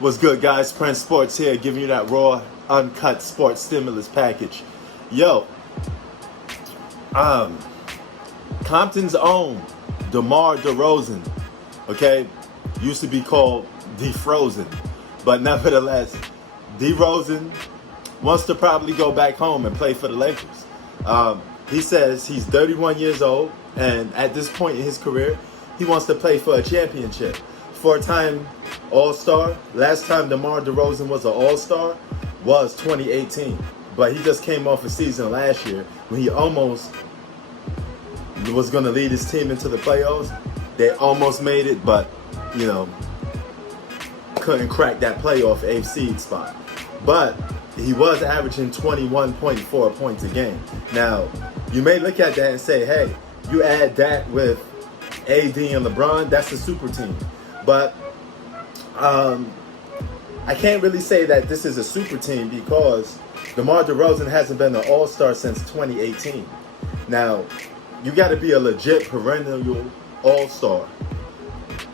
What's good, guys? Prince Sports here, giving you that raw, uncut sports stimulus package. Yo, Compton's own Demar Derozan, okay, used to be called Defrozen, but nevertheless, Derozan wants to probably go back home and play for the Lakers. He says he's 31 years old, and at this point in his career, he wants to play for a championship. Four-time All-Star. Last time DeMar DeRozan was an All-Star was 2018. But he just came off a season last year when he almost was going to lead his team into the playoffs. They almost made it, but, couldn't crack that playoff 8th seed spot. But he was averaging 21.4 points a game. Now, you may look at that and say, hey, you add that with AD and LeBron, that's a super team. But I can't really say that this is a super team because DeMar DeRozan hasn't been an All-Star since 2018. Now, you got to be a legit perennial All-Star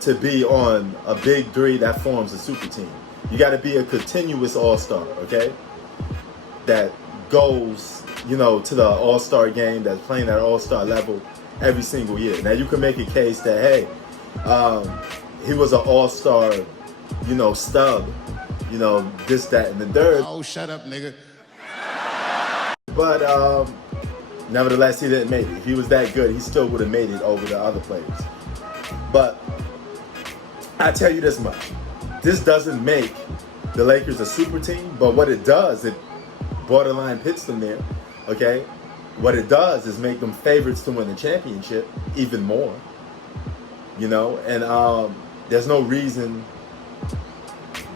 to be on a big three that forms a super team. You got to be a continuous All-Star, okay? That goes, to the All-Star game, that's playing at All-Star level every single year. Now, you can make a case that, hey, he was an All-Star, stub, this, that, and the third. Oh, shut up, nigga. But nevertheless, he didn't make it. If he was that good, he still would have made it over the other players. But I tell you this much. This doesn't make the Lakers a super team, but what it does, it borderline pits them there, okay? What it does is make them favorites to win the championship even more, and there's no reason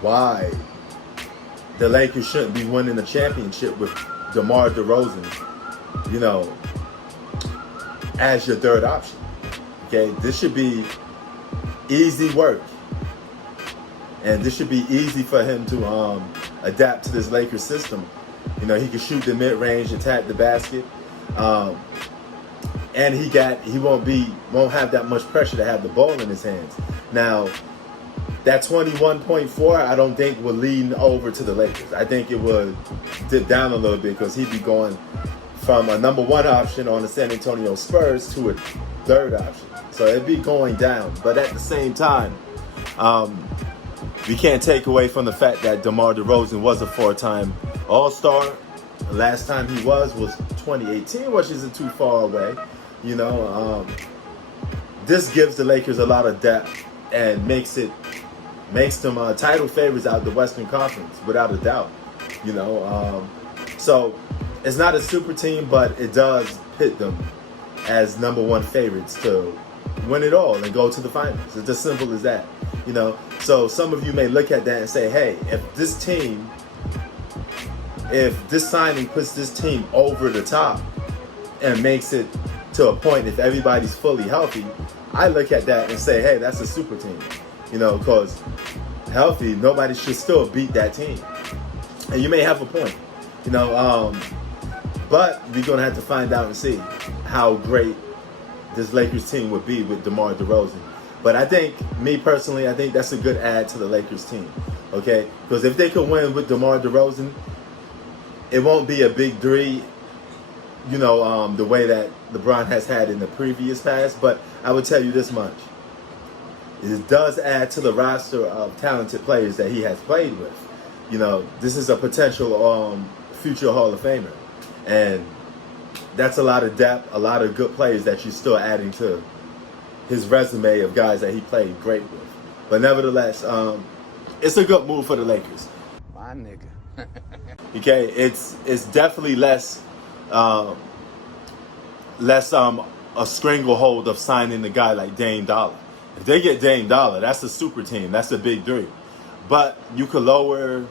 why the Lakers shouldn't be winning the championship with DeMar DeRozan, as your third option. Okay, this should be easy work. And this should be easy for him to adapt to this Lakers system. He can shoot the mid-range, attack the basket. And he won't have that much pressure to have the ball in his hands. Now, that 21.4, I don't think will lean over to the Lakers. I think it would dip down a little bit because he'd be going from a number one option on the San Antonio Spurs to a third option. So it'd be going down. But at the same time, we can't take away from the fact that DeMar DeRozan was a four-time All-Star. The last time he was 2018, which isn't too far away. This gives the Lakers a lot of depth and makes them title favorites out of the Western Conference, without a doubt. So it's not a super team, but it does pit them as number one favorites to win it all and go to the finals. It's as simple as that. So some of you may look at that and say, hey, if this signing puts this team over the top and makes it to a point if everybody's fully healthy, I look at that and say, hey, that's a super team. Because healthy, nobody should still beat that team. And you may have a point, but we're going to have to find out and see how great this Lakers team would be with DeMar DeRozan. But I think that's a good add to the Lakers team, okay? Because if they could win with DeMar DeRozan, it won't be a big three, the way that LeBron has had in the previous past. But I would tell you this much. It does add to the roster of talented players that he has played with. This is a potential future Hall of Famer. And that's a lot of depth, a lot of good players that you're still adding to his resume of guys that he played great with. But nevertheless, it's a good move for the Lakers. My nigga. Okay, it's definitely less a stranglehold of signing a guy like Dame Dollar. If they get Dame Dollar, that's a super team. That's a big three. But you could lower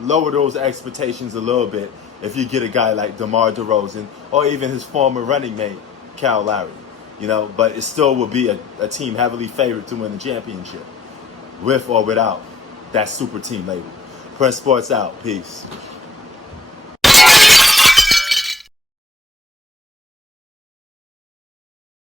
those expectations a little bit if you get a guy like DeMar DeRozan or even his former running mate, Kyle Lowry. But it still would be a team heavily favored to win the championship, with or without that super team label. Prince Sports out. Peace.